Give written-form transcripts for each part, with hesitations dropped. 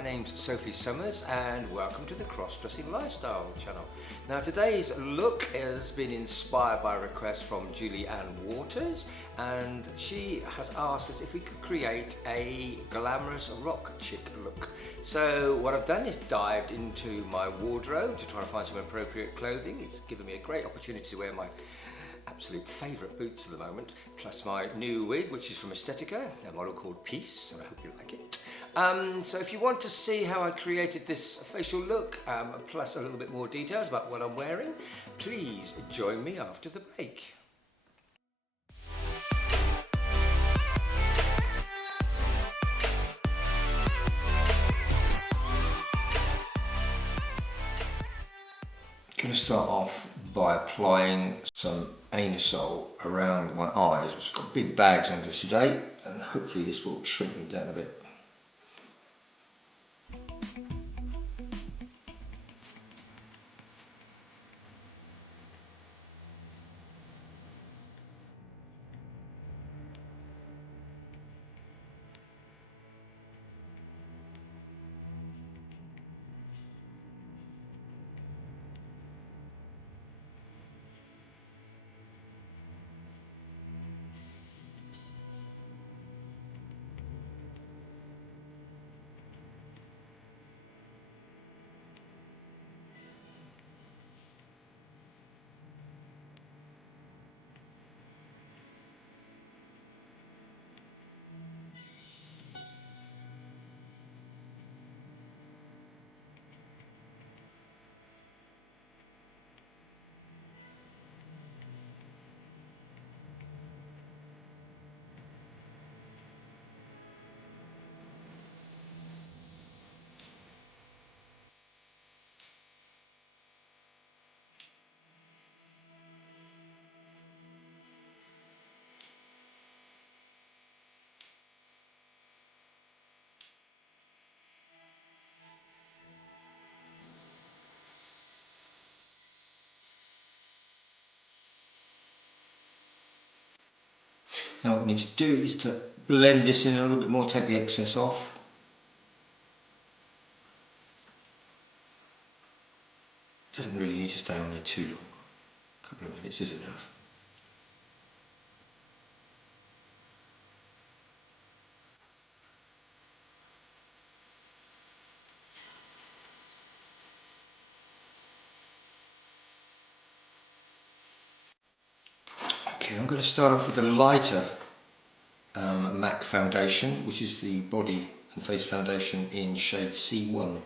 my name's Sophie Summers and welcome to the Crossdressing Lifestyle channel. Now today's look has been inspired by a request from Julie Ann Waters, and she has asked us if we could create a glamorous rock chick look. So what I've done is dived into my wardrobe to try to find some appropriate clothing. It's given me a great opportunity to wear my absolute favourite boots at the moment, plus my new wig, which is from Estetica, a model called Peace, and I hope you like it. So if you want to see how I created this facial look, plus a little bit more details about what I'm wearing, please join me after the break. I'm going to start off by applying some anisole around my eyes, which have got big bags under today, and hopefully this will shrink them down a bit. Now what we need to do is to blend this in a little bit more, take the excess off. Doesn't really need to stay on there too long. A couple of minutes is enough. Okay, I'm going to start off with a lighter MAC foundation, which is the body and face foundation in shade C1.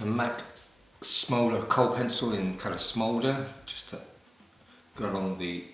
a MAC smolder, coal pencil in colour smolder, just to go along the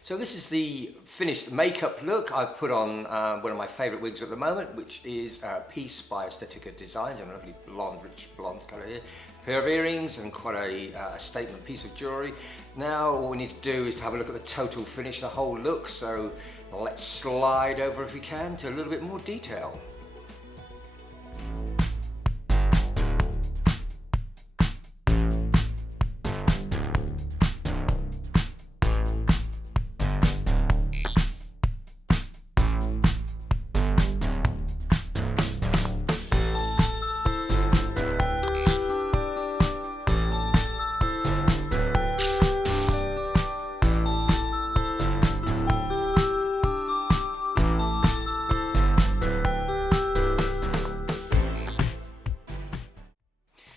So this is the finished makeup look. I've put on one of my favourite wigs at the moment, which is a piece by Estetica Designs, and a lovely blonde, rich blonde colour here. A pair of earrings and quite a statement piece of jewellery. Now what we need to do is to have a look at the total finish, the whole look. So let's slide over, if we can, to a little bit more detail.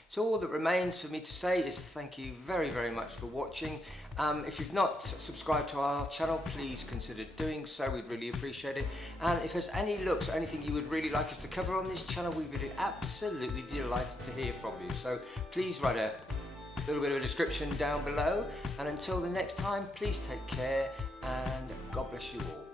So all that remains for me to say is thank you very, very much for watching. If you've not subscribed to our channel, please consider doing so. We'd really appreciate it. And if there's any looks or anything you would really like us to cover on this channel, we would be absolutely delighted to hear from you. So please write a A little bit of a description down below. And until the next time, please take care and God bless you all.